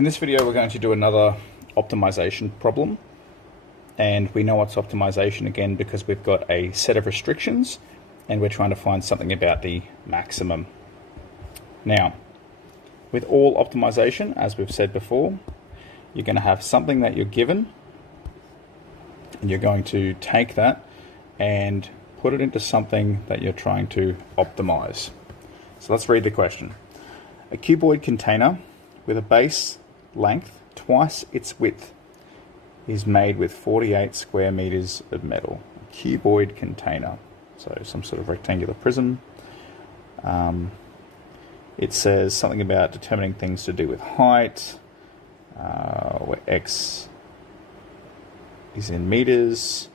In this video we're going to do another optimization problem, and we know what's optimization again because we've got a set of restrictions and we're trying to find something about the maximum. Now, with all optimization, as we've said before, you're going to have something that you're given and you're going to take that and put it into something that you're trying to optimize. So let's read the question. A cuboid container with a base length twice its width is made with 48 square meters of metal. A cuboid container, so some sort of rectangular prism. It says something about determining things to do with height, where x is in meters,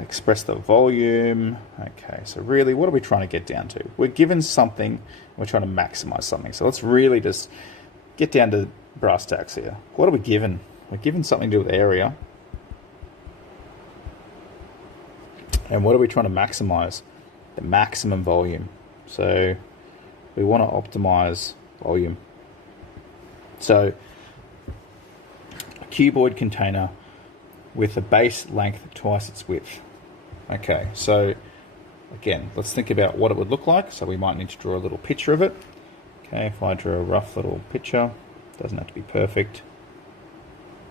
express the volume. Okay, so really what are we trying to get down to? We're given something, we're trying to maximize something. So let's really just get down to brass tacks here. What are we given? We're given something to do with area. And what are we trying to maximize? The maximum volume. So we want to optimize volume. So a cuboid container with a base length twice its width. Okay, so again, let's think about what it would look like. So we might need to draw a little picture of it. Okay, if I draw a rough little picture, doesn't have to be perfect,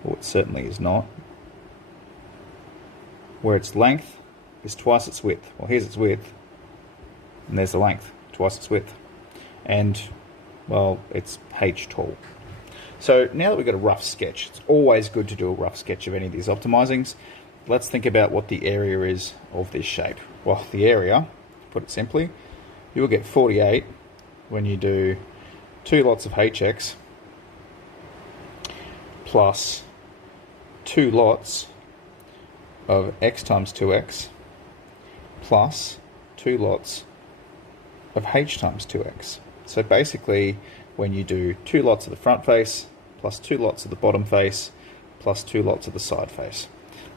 or it certainly is not, where its length is twice its width. Well, here's its width, and there's the length, twice its width, and well, it's h tall. So now that we've got a rough sketch, it's always good to do a rough sketch of any of these optimizings. Let's think about what the area is of this shape. Well, the area, to put it simply, you will get 48 when you do two lots of hx plus two lots of x times 2x plus two lots of h times 2x. So basically, when you do two lots of the front face plus two lots of the bottom face plus two lots of the side face.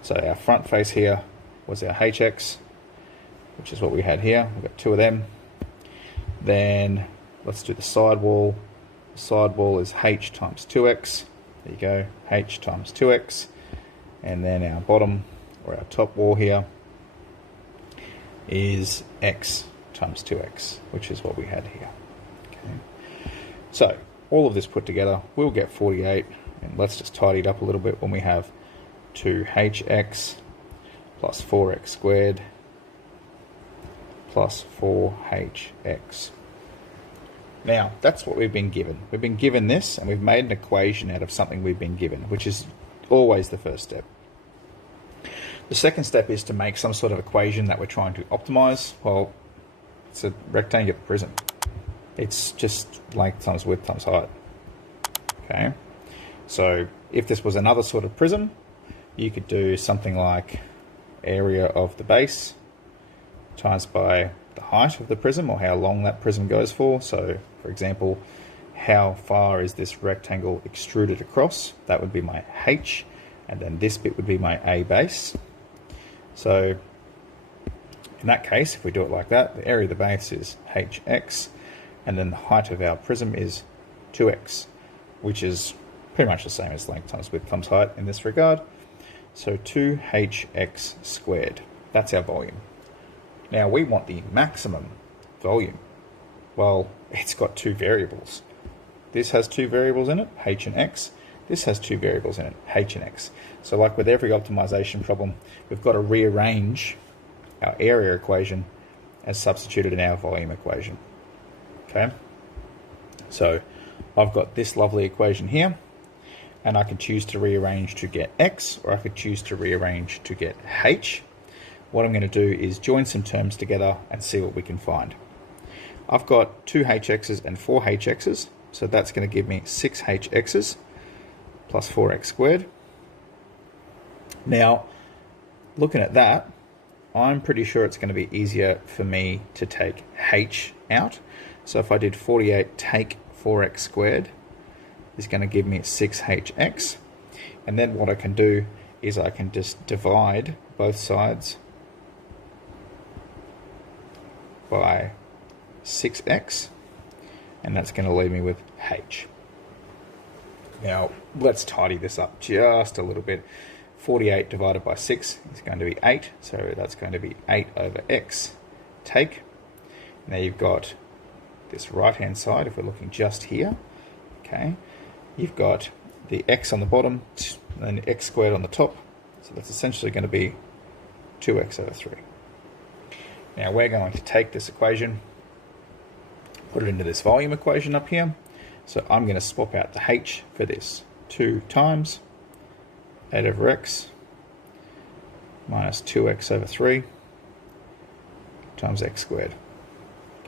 So our front face here was our hx, which is what we had here. We've got two of them. Then let's do the side wall. The side wall is h times 2x. There you go, h times 2x. And then our bottom, or our top wall here, is x times 2x, which is what we had here. Okay. So all of this put together, we'll get 48. And let's just tidy it up a little bit when we have 2hx plus 4x squared plus 4hx. Now, that's what we've been given. We've been given this, and we've made an equation out of something we've been given, which is always the first step. The second step is to make some sort of equation that we're trying to optimize. Well, it's a rectangular prism. It's just length times width times height. Okay? So if this was another sort of prism, you could do something like area of the base times by the height of the prism, or how long that prism goes for. So, for example, how far is this rectangle extruded across? That would be my h, and then this bit would be my a base. So in that case, if we do it like that, the area of the base is hx, and then the height of our prism is 2x, which is pretty much the same as length times width times height in this regard. So 2hx squared, that's our volume. Now we want the maximum volume. Well, it's got two variables. This has two variables in it, h and x. This has two variables in it, h and x. So like with every optimization problem, we've got to rearrange our area equation as substituted in our volume equation. Okay? So I've got this lovely equation here, and I can choose to rearrange to get x, or I could choose to rearrange to get h. What I'm going to do is join some terms together and see what we can find. I've got 2hx's and 4hx's, so that's going to give me 6hx's plus 4x squared. Now, looking at that, I'm pretty sure it's going to be easier for me to take h out. So if I did 48 take 4x squared, is going to give me 6hx. And then what I can do is I can just divide both sides by 6x, and that's going to leave me with h. Now, let's tidy this up just a little bit. 48 divided by 6 is going to be 8, so that's going to be 8 over x. Take. Now you've got this right-hand side, if we're looking just here, okay, you've got the x on the bottom and x squared on the top, so that's essentially going to be 2x over 3. Now we're going to take this equation, put it into this volume equation up here, so I'm going to swap out the h for this. 2 times 8 over x minus 2x over 3 times x squared.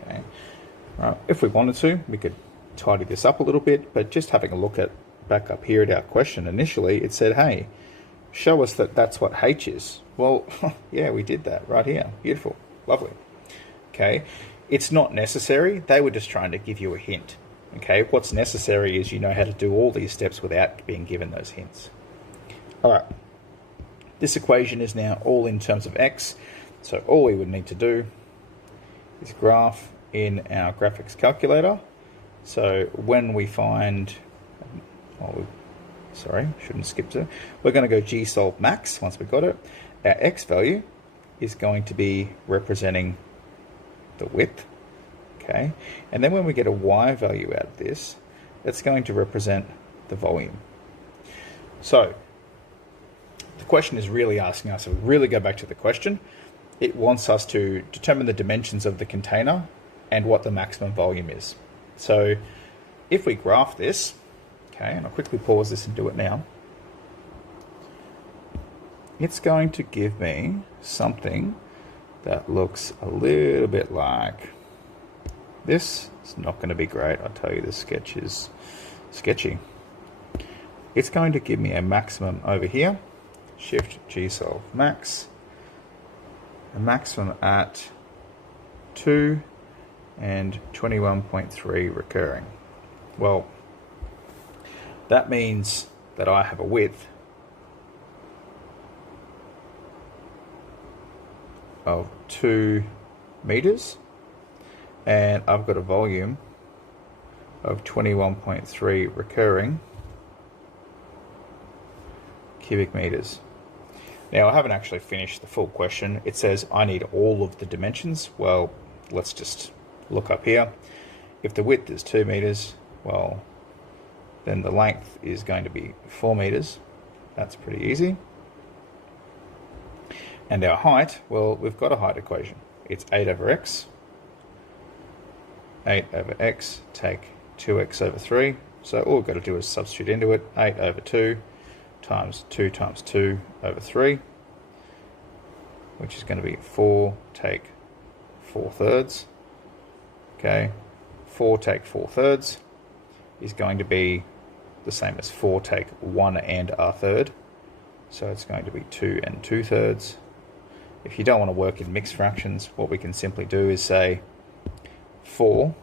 Okay. If we wanted to, we could tidy this up a little bit, but just having a look at back up here at our question, initially it said, hey, show us that that's what h is. Well, yeah, we did that right here. Beautiful. Lovely. Okay. It's not necessary. They were just trying to give you a hint. Okay. What's necessary is you know how to do all these steps without being given those hints. All right. This equation is now all in terms of x. So all we would need to do is graph in our graphics calculator. So when we find, shouldn't skip to, we're going to go gsolve max once we've got it. Our x value is going to be representing the width, okay? And then when we get a y value out of this, it's going to represent the volume. So the question is really asking us, if we really go back to the question, it wants us to determine the dimensions of the container and what the maximum volume is. So if we graph this, okay, and I'll quickly pause this and do it now, it's going to give me something that looks a little bit like this. It's not going to be great, I'll tell you, this sketch is sketchy. It's going to give me a maximum over here, shift gsolve max, a maximum at 2 and 21.3 recurring. Well, that means that I have a width of 2 meters and I've got a volume of 21.3 recurring cubic meters. Now I haven't actually finished the full question. It says I need all of the dimensions. Well, let's just look up here. If the width is 2 meters, well, then the length is going to be 4 meters. That's pretty easy. And our height, well, we've got a height equation. It's 8 over x. 8 over x, take 2x over 3. So all we've got to do is substitute into it. 8 over 2 times 2 times 2 over 3, which is going to be 4 take 4/3. Okay, 4 take 4/3 is going to be the same as 4 take 1 and a third. So it's going to be 2 and 2/3. If you don't want to work in mixed fractions, what we can simply do is say 4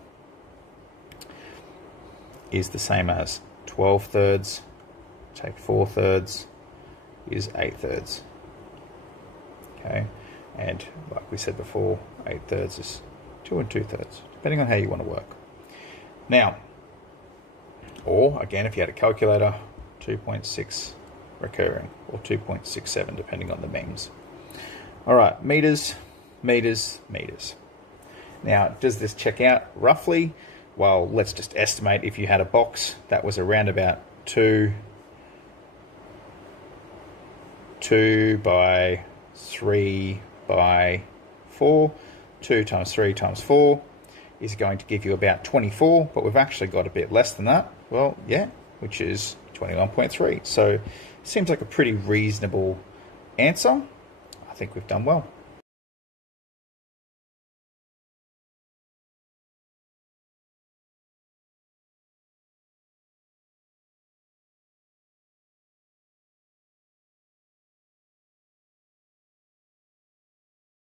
is the same as 12/3, take 4/3 is 8/3. Okay, and like we said before, 8/3 is 2 and 2/3, depending on how you want to work. Now, or again, if you had a calculator, 2.6 recurring, or 2.67, depending on the means. All right, meters, meters, meters. Now, does this check out roughly? Well, let's just estimate if you had a box that was around about 2 by 3 by 4. 2 times 3 times 4 is going to give you about 24, but we've actually got a bit less than that. Well, yeah, which is 21.3. So seems like a pretty reasonable answer. I think we've done well.